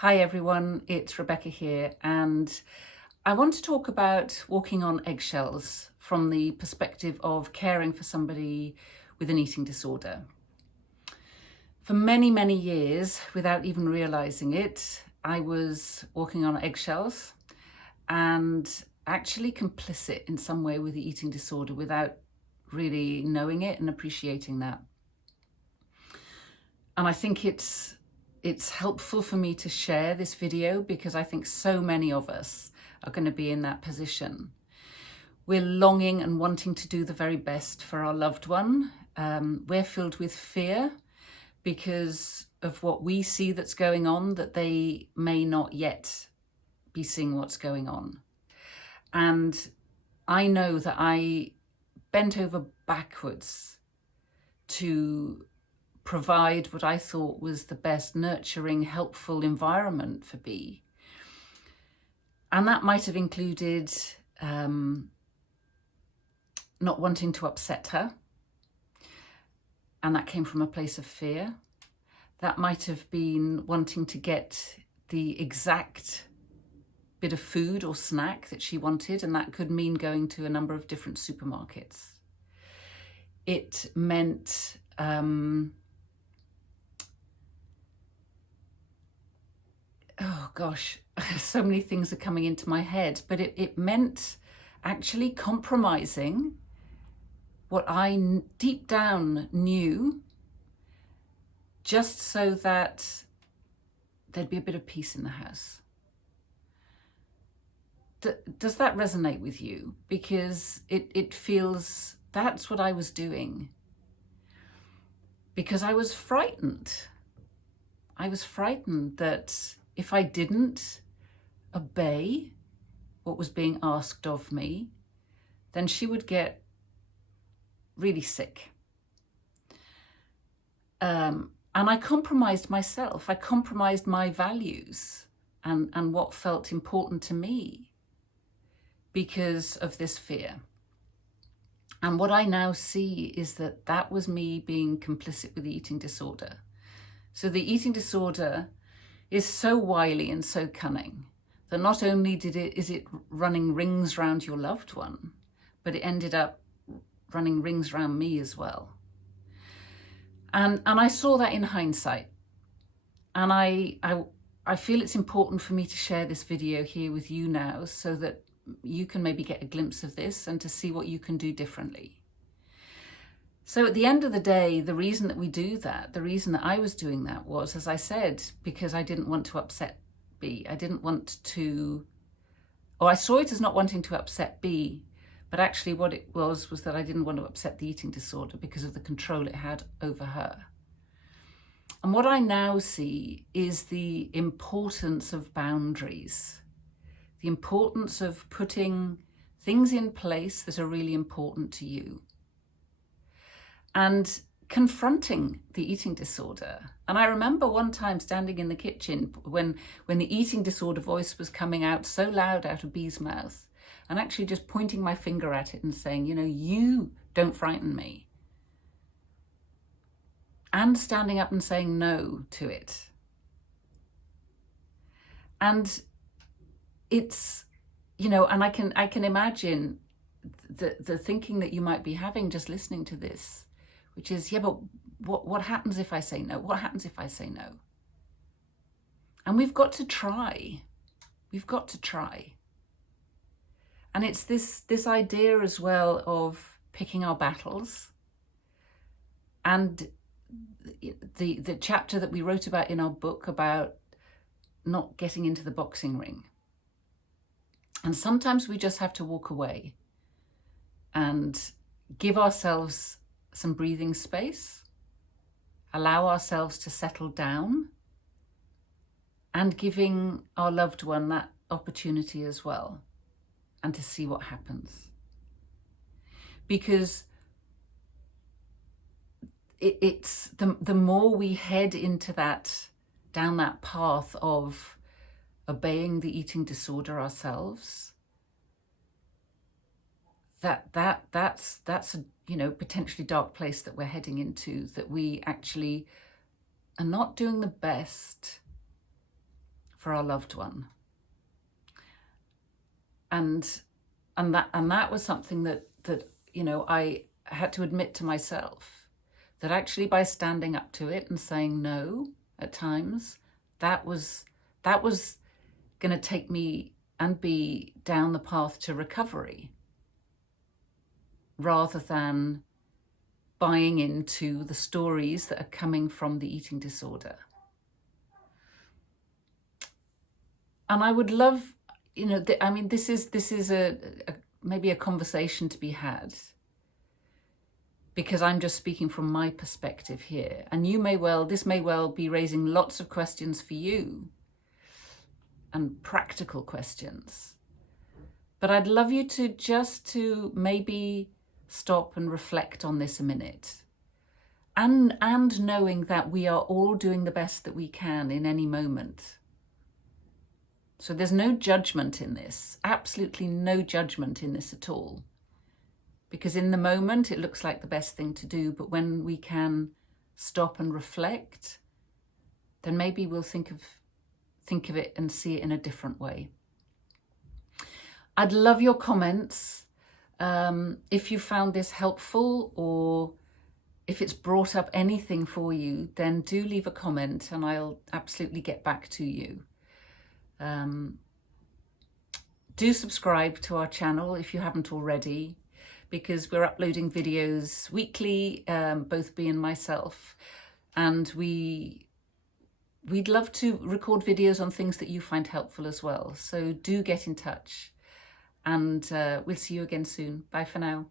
Hi everyone, it's Rebecca here, and I want to talk about walking on eggshells from the perspective of caring for somebody with an eating disorder. For many, many years, without even realizing it, I was walking on eggshells and actually complicit in some way with the eating disorder without really knowing it and appreciating that. And I think it's helpful for me to share this video because I think so many of us are going to be in that position. We're longing and wanting to do the very best for our loved one. We're filled with fear because of what we see that's going on, that they may not yet be seeing what's going on. And I know that I bent over backwards to provide what I thought was the best nurturing, helpful environment for B. And that might have included not wanting to upset her. And that came from a place of fear. That might have been wanting to get the exact bit of food or snack that she wanted, and that could mean going to a number of different supermarkets. It meant oh gosh, so many things are coming into my head, but it meant actually compromising what I deep down knew, just so that there'd be a bit of peace in the house. Does that resonate with you? Because it feels that's what I was doing. Because I was frightened. I was frightened that if I didn't obey what was being asked of me, then she would get really sick. And I compromised myself. I compromised my values and what felt important to me because of this fear. And what I now see is that that was me being complicit with the eating disorder. So the eating disorder is so wily and so cunning that not only is it running rings around your loved one, but it ended up running rings around me as well. And I saw that in hindsight. And I feel it's important for me to share this video here with you now so that you can maybe get a glimpse of this and to see what you can do differently. So at the end of the day, the reason that we do that, the reason that I was doing that was, as I said, because I didn't want to upset B. I didn't want to, or I saw it as not wanting to upset B, but actually what it was that I didn't want to upset the eating disorder because of the control it had over her. And what I now see is the importance of boundaries, the importance of putting things in place that are really important to you, and confronting the eating disorder. And I remember one time standing in the kitchen when the eating disorder voice was coming out so loud out of B's mouth, and actually just pointing my finger at it and saying, you don't frighten me. And standing up and saying no to it. And it's, and I can imagine the thinking that you might be having just listening to this, which is, yeah, but what happens if I say no? What happens if I say no? And we've got to try. We've got to try. And it's this idea as well of picking our battles. And the chapter that we wrote about in our book about not getting into the boxing ring. And sometimes we just have to walk away and give ourselves some breathing space, allow ourselves to settle down, and giving our loved one that opportunity as well, and to see what happens. Because it's the more we head into down that path of obeying the eating disorder ourselves, that's a potentially dark place that we're heading into, that we actually are not doing the best for our loved one. And that was something that you know, I had to admit to myself, that actually by standing up to it and saying no at times, that was going to take me and be down the path to recovery, rather than buying into the stories that are coming from the eating disorder. And I would love, you know, I mean, this is maybe a conversation to be had, because I'm just speaking from my perspective here. And this may well be raising lots of questions for you, and practical questions. But I'd love you to maybe stop and reflect on this a minute. And knowing that we are all doing the best that we can in any moment. So there's no judgment in this, absolutely no judgment in this at all. Because in the moment it looks like the best thing to do, but when we can stop and reflect, then maybe we'll think of it and see it in a different way. I'd love your comments. If you found this helpful, or if it's brought up anything for you, then do leave a comment and I'll absolutely get back to you. Do subscribe to our channel if you haven't already, because we're uploading videos weekly, both Bea and myself, and we'd love to record videos on things that you find helpful as well. So do get in touch, and we'll see you again soon. Bye for now.